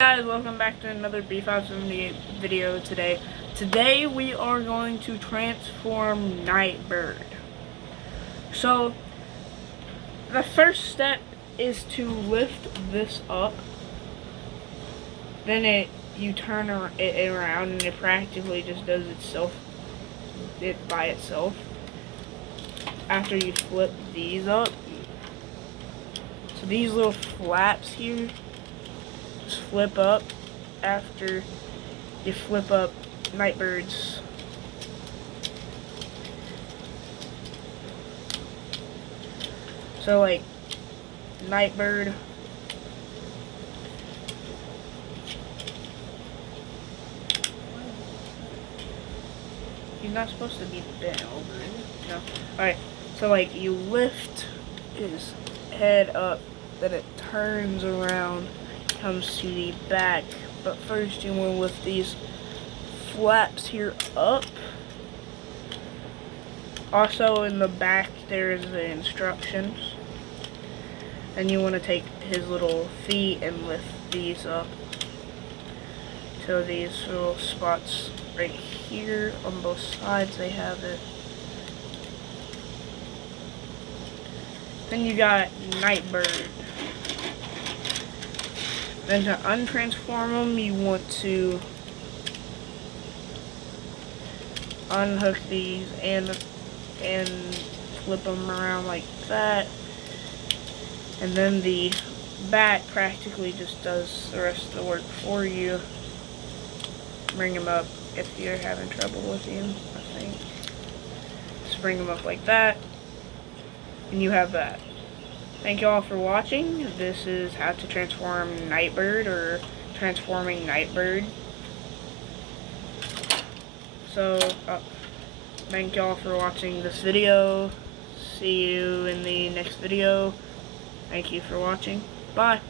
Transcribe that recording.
Guys, welcome back to another B578 video today. Today we are going to transform Nightbird. So, the first step is to lift this up. Then you turn it around and it practically just does it by itself. After you flip these up. So these little flaps here just flip up after you flip up Nightbird's. So like Nightbird, he's not supposed to be bent over, is it? No. Alright, so like you lift his head up, then it turns around, comes to the back, but first you want to lift these flaps here up. Also in the back there's the instructions, and you want to take his little feet and lift these up. So these little spots right here on both sides, they have it. Then you got Nightbird. Then to untransform them, you want to unhook these and flip them around like that. And then the back practically just does the rest of the work for you. Bring them up if you're having trouble with him, I think. Just bring them up like that, and you have that. Thank you all for watching. This is how to transform Nightbird, or transforming Nightbird. So, thank you all for watching this video. See you in the next video. Thank you for watching. Bye.